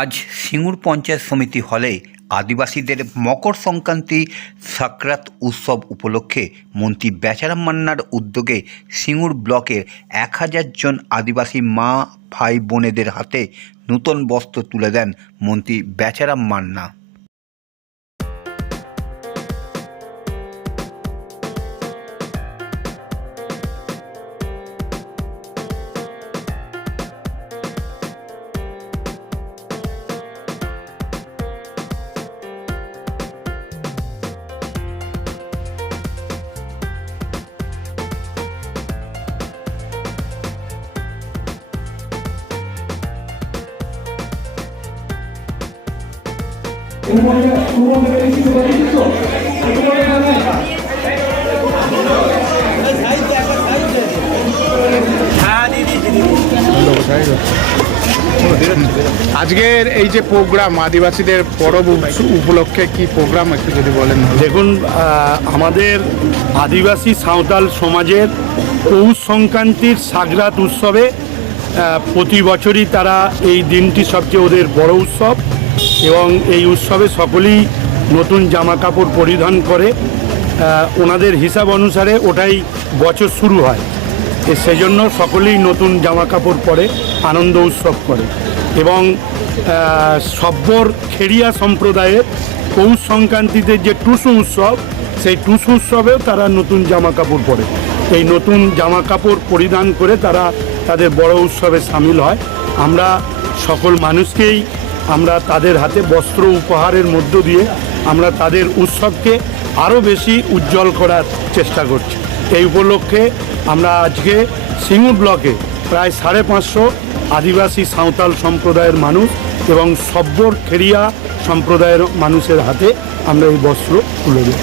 আজ সিঙ্গুর পঞ্চায়েত সমিতি হলে আদিবাসীদের মকর সংক্রান্তি সাকরাত উৎসব উপলক্ষে মন্ত্রী বেচারাম মান্নার উদ্যোগে সিঙ্গুর ব্লকের এক হাজার জন আদিবাসী মা, ভাই, বোনেদের হাতে নূতন বস্ত্র তুলে দেন মন্ত্রী বেচারাম মান্না। আজকের এই যে প্রোগ্রাম আদিবাসীদের পরব উপলক্ষে কি প্রোগ্রাম একটু যদি বলেন। দেখুন আমাদের আদিবাসী সাঁওতাল সমাজের পৌষ সংক্রান্তির সাগরাত উৎসবে প্রতি বছরই তারা এই দিনটি সবচেয়ে ওদের বড় উৎসব। এবং এই উৎসবে সকলেই নতুন জামা কাপড় পরিধান করে ওনাদের হিসাব অনুসারে ওটাই বছর শুরু হয়। সেজন্য সকলেই নতুন জামা কাপড় পরে আনন্দ উৎসব করে এবং সব্বর খেরিয়া সম্প্রদায়ের পৌষ সংক্রান্তিতে যে টুসু উৎসব, সেই টুসু উৎসবেও তারা নতুন জামা কাপড় পরে। এই নতুন জামা কাপড় পরিধান করে তারা তাদের বড় উৎসবে সামিল হয়। আমরা সকল মানুষকেই আমরা তাদের হাতে বস্ত্র উপহারের মধ্য দিয়ে আমরা তাদের উৎসবকে আরও বেশি উজ্জ্বল করার চেষ্টা করছি। এই উপলক্ষে আমরা আজকে সিঙ্গুর ব্লকে প্রায় সাড়ে পাঁচশো আদিবাসী সাঁওতাল সম্প্রদায়ের মানুষ এবং সব্বর খেরিয়া সম্প্রদায়ের মানুষের হাতে আমরা এই বস্ত্র তুলে দিই